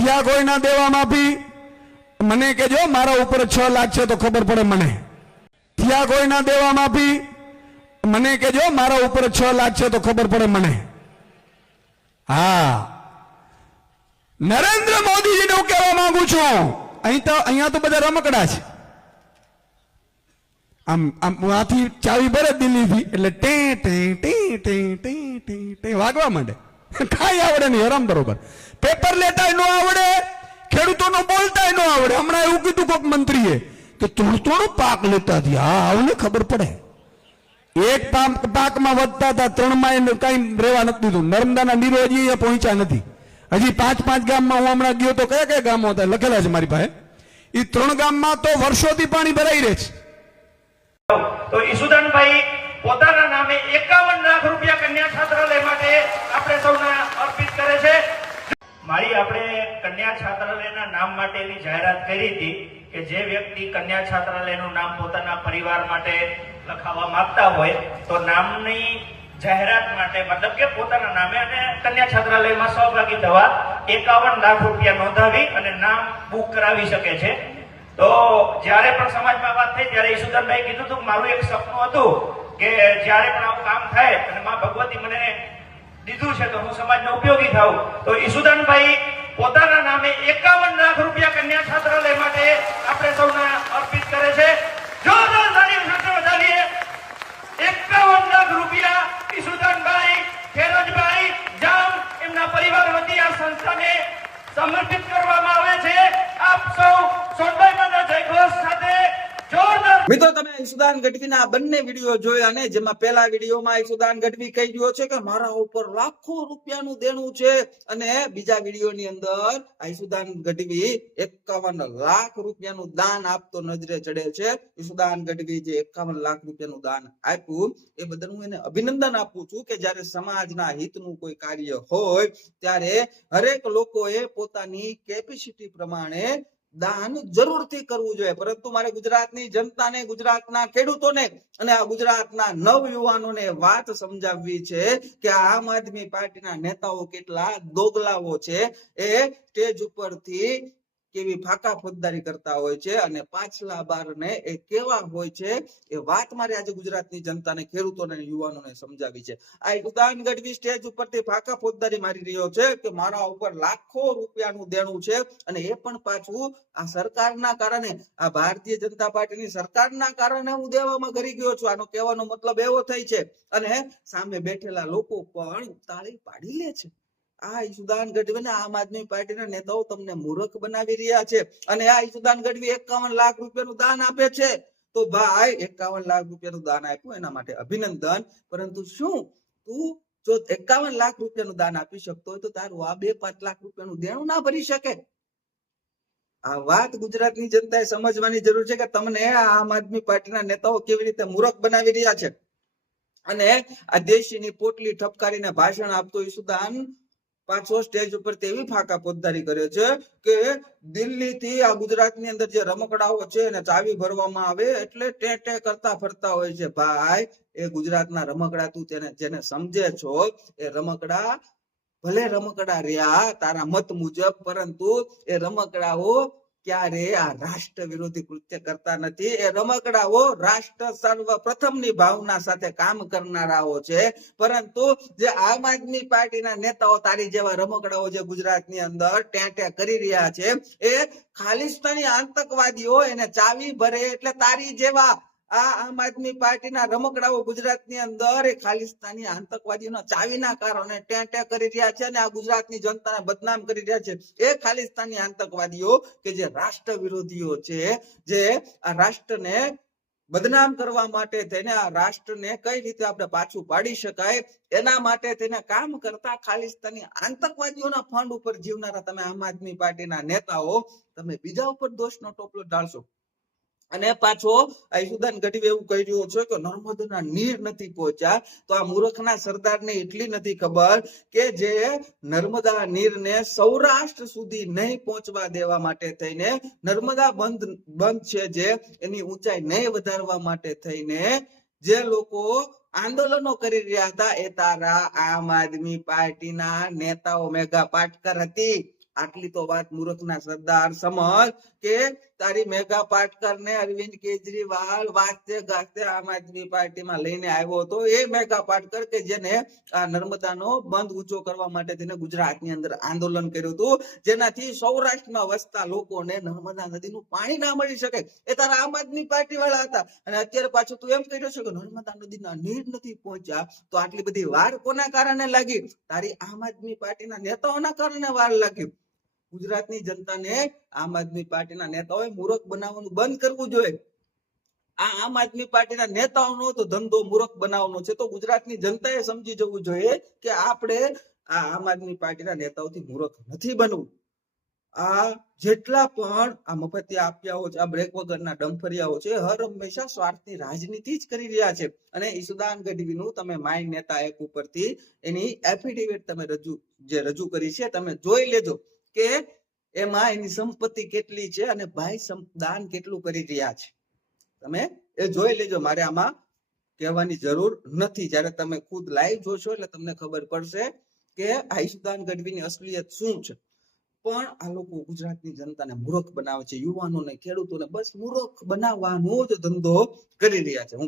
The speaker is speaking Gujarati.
થયા કોઈના દેવા માફી? મને કહેજો, મારા ઉપર 6 લાખ છે તો ખબર પડે મને. થયા કોઈના દેવા માફી? મને કહેજો, મારા ઉપર 6 લાખ છે તો ખબર પડે મને. હા, નરેન્દ્ર મોદીજીને હું કહેવા માંગુ છું, અહીંયા તો બધા રમકડા છે. આમ આથી ચાવી ભરે દિલ્હીથી એટલે ટે ટે ટે ટે ટે ટે ટે વાગવા માંડે. કાંઈ આવડે નહીં હરામ. બરોબર, પેપર લેતાય ન આવડે, ખેડૂતોનો બોલતાય ન આવડે. હમણાં એવું કીધું કોઈક મંત્રીએ કે થોડો પાક લેતા હતી. હા, આવને ખબર પડે. એક પાકમાં વધતા હતા, 3માં કઈ રેવા નથી દીધું. નર્મદાના નીરો હજી અહીંયા પહોંચ્યા નથી. હજી 5 ગામમાં હું હમણાં ગયો તો કયા કયા ગામો હતા લખેલા છે મારી પાસે. એ 3 ગામમાં તો વર્ષોથી પાણી ભરાઈ રહે છે. તો ઈસુદાનભાઈ પોતાના નામે 51 લાખ રૂપિયા કન્યા છાત્રાલય માટે આપણે સૌને અર્પિત કરે છે. મારી આપણે કન્યા છાત્રાલયના નામ માટેની જાહેરાત કરી હતી કે જે વ્યક્તિ કન્યા છાત્રાલયનું નામ પોતાના પરિવાર માટે લખાવવા માંગતા હોય તો નામની જાહેરાત માટે મતલબ કે પોતાના નામે અને કન્યા છાત્રાલયમાં સહભાગી થવા 51 લાખ રૂપિયા નોંધાવી અને નામ બુક કરાવી શકે છે. તો જ્યારે પણ સમાજમાં વાત થઈ ત્યારે ઈસુદાનભાઈ કીધું હતું મારું એક સપનું હતું કે જ્યારે પણ આવું કામ થાય અને માં ભગવતી મને દીધું છે તો હું સમાજને ઉપયોગી થાઉં. તો ઈસુદાનભાઈ પોતાના નામે 51 લાખ રૂપિયા કન્યા છાત્રાલય માટે આપણે સૌને અર્પિત કરે છે. જોરદાર તાળીઓ સાથે વધારીએ. 51 લાખ રૂપિયા ઈસુદાનભાઈ ખેરજભાઈ જામ એમના પરિવાર વતી આ સંસ્થાને સમર્પિત કરવામાં આવે છે. આપ સૌ સોનભાઈ માના જયઘોષ સાથે જોરદાર. મિત્રો, તમે ઈસુદાન ગઢવીના બંને વિડીયો જોયા ને, જેમાં પહેલા વિડીયોમાં ઈસુદાન ગઢવી કહી રહ્યો છે કે મારા ઉપર લાખો રૂપિયાનું દેણું છે, અને બીજા વિડીયોની અંદર ઈસુદાન ગઢવી 51 લાખ રૂપિયાનું દાન આપતો નજરે ચડે છે. ઈસુદાન ગઢવી જે 51 લાખ રૂપિયાનું દાન આપ્યું એ બદલ હું એને અભિનંદન આપું છું કે જ્યારે સમાજના હિતનું કોઈ કાર્ય હોય ત્યારે હરેક લોકોએ પોતાની કેપેસિટી પ્રમાણે દાન જરૂરથી કરવું જોઈએ. પરંતુ મારે ગુજરાતની જનતાને, ગુજરાતના ખેડૂતોને અને આ ગુજરાતના નવયુવાનોને વાત સમજાવવી છે કે આમ આદમી પાર્ટીના નેતાઓ કેટલા દોગલાઓ છે. એ સ્ટેજ ઉપરથી કેવી ફાકા ફોજદારી કરતા હોય છે અને પાછલા બારને એ કેવા હોય છે, એ વાત મારે આજે ગુજરાતની જનતાને, ખેડૂતોને, યુવાનોને સમજાવી છે. આ ઈસુદાન ગઢવી સ્ટેજ ઉપરથી ફાકા ફોજદારી મારી રહ્યો છે કે મારા ઉપર લાખો રૂપિયાનું દેણું છે, અને એ પણ પાછું આ સરકારના કારણે, આ ભારતીય જનતા પાર્ટીની સરકારના કારણે હું દેવામાં કરી ગયો છું. આનો કહેવાનો મતલબ એવો થાય છે. અને સામે બેઠેલા લોકો પણ તાળી પાડી લે છે. આ ઈસુદાન ગઢવી ને આમ આદમી પાર્ટીના નેતાઓ તમને મૂર્ખ બનાવી રહ્યા છે. અને આ ઈસુદાન ગઢવી 51 લાખ રૂપિયાનું દાન આપે છે. તો ભાઈ, 51 લાખ રૂપિયાનું દાન આપ્યું એના માટે અભિનંદન. પરંતુ શું તું જો 51 લાખ રૂપિયાનું દાન આપી શકતો હોય તો તારું આ 2-5 લાખ રૂપિયાનું દેણું ના ભરી શકે? આ વાત ગુજરાતની જનતાએ સમજવાની જરૂર છે કે તમને આમ આદમી પાર્ટીના નેતાઓ કેવી રીતે મૂર્ખ બનાવી રહ્યા છે. અને આ દેશીની પોટલી ઠપકારીને ભાષણ આપતો ઈસુદાન પાછો સ્ટેજ ઉપર તેવી ફાકા પોજદારી કરે છે કે દિલ્હી થી આ ગુજરાતની અંદર જે રમકડાઓ છે એને ચાવી ભરવામાં આવે એટલે ટે ટે કરતા ફરતા હોય છે. ભાઈ, એ ગુજરાતના રમકડા તું જેને સમજે છો એ રમકડા ભલે રમકડા રહ્યા તારા મત મુજબ, પરંતુ એ રમકડાઓ ક્યારે આ રાષ્ટ્ર વિરોધી કૃત્ય કરતા નથી. એ રમકડાઓ રાષ્ટ્ર સર્વપ્રથમની ભાવના સાથે કામ કરનારાઓ છે. પરંતુ જે આમ આદમી પાર્ટીના નેતાઓ તારી જેવા રમકડાઓ જે ગુજરાતની અંદર ટેટે કરી રહ્યા છે, એ ખાલિસ્તાની આતંકવાદીઓ એને ચાવી ભરે એટલે તારી જેવા આ આમ આદમી પાર્ટીના રમકડાઓ ગુજરાતની અંદર એ ખાલિસ્તાની આતંકવાદીઓના ચાવીના કારણે ટેટે કરી રહ્યા છે અને આ ગુજરાતની જનતાને બદનામ કરી રહ્યા છે. એ ખાલિસ્તાની આતંકવાદીઓ કે જે રાષ્ટ્ર વિરોધીઓ છે, જે આ રાષ્ટ્રને બદનામ કરવા માટે થઈને આ રાષ્ટ્રને કઈ રીતે આપણે પાછું પાડી શકાય એના માટે તેને કામ કરતા ખાલિસ્તાની આતંકવાદીઓના ફંડ ઉપર જીવનારા તમે આમ આદમી પાર્ટીના નેતાઓ, તમે બીજા ઉપર દોષનો ટોપલો ઢાળશો. અને પાછો ઈસુદાન ગઢવી એવું કહી રહ્યો છે કે નર્મદાના નીર નથી પહોંચ્યા. તો આ મૂર્ખના સરદારને એટલી નથી ખબર કે જે નર્મદા નીરને સૌરાષ્ટ્ર સુધી નહીં પહોંચવા દેવા માટે થઈને, નર્મદા બંધ છે જે એની ઊંચાઈ નહીં વધારવા માટે થઈને જે લોકો આંદોલનો કરી રહ્યા હતા એ તારા આમ આદમી પાર્ટીના નેતાઓ મેઘા પાટકર હતી. આટલી તો વાત મૂર્ખના સરદાર સમજ કે તારી મેઘા પાટકર ને અરવિંદ કેજરીવાલ વાંચતે ગાજતે આમ આદમી પાર્ટીમાં લઈને આવ્યો હતો. એ મેઘા પાટકર કે જેને આ નર્મદાનો બંધ ઊંચો કરવા માટે તેને ગુજરાતની અંદર આંદોલન કર્યું હતું, જેનાથી સૌરાષ્ટ્રમાં વસતા લોકોને નર્મદા નદીનું પાણી ના મળી શકે. એ તારા આમ આદમી પાર્ટી વાળા હતા. અને અત્યારે પાછું તું એમ કહી રહ્યો છે કે નર્મદા નદીના નીર નથી પહોંચ્યા. તો આટલી બધી વાર કોના કારણે લાગી? તારી આમ આદમી પાર્ટીના નેતાઓના કારણે વાર લાગી. ગુજરાતની જનતાને આમ આદમી પાર્ટીના નેતાઓએ મૂર્ખ બનાવવાનું બંધ કરવું જોઈએ. આ આમ આદમી પાર્ટીના નેતાઓનો તો ધંધો મૂર્ખ બનાવવાનો છે. તો ગુજરાતની જનતાએ સમજી જવું જોઈએ કે આપણે આ આમ આદમી પાર્ટીના નેતાઓથી મૂર્ખ નથી બનવું. આ જેટલા પણ આ મફતિયા આપ્યાઓ છે, આ બ્રેક વગરના ડંફરિયાઓ છે, હર હંમેશા સ્વાર્થની રાજનીતિ જ કરી રહ્યા છે. અને ઈસુદાન ગઢવીનું તમે માય નેતા એપ ઉપરથી એની એફિડેવિટ તમે રજૂ કરી છે, તમે જોઈ લેજો કે એમાં એની સંપત્તિ કેટલી છે અને ભાઈ દાન કેટલું કરી રહ્યા છે. તમે એ જોઈ લેજો. મારે આમાં કહેવાની જરૂર નથી. જ્યારે તમે ખુદ લાઈવ જોશો એટલે તમને ખબર પડશે કે આ ઈસુદાન ગઢવીની અસલિયત શું છે. પણ આ લોકો ગુજરાતની જનતાને મૂર્ખ બનાવે છે, યુવાનોને, ખેડૂતોને બસ મૂર્ખ બનાવવાનો જ ધંધો કરી રહ્યા છે.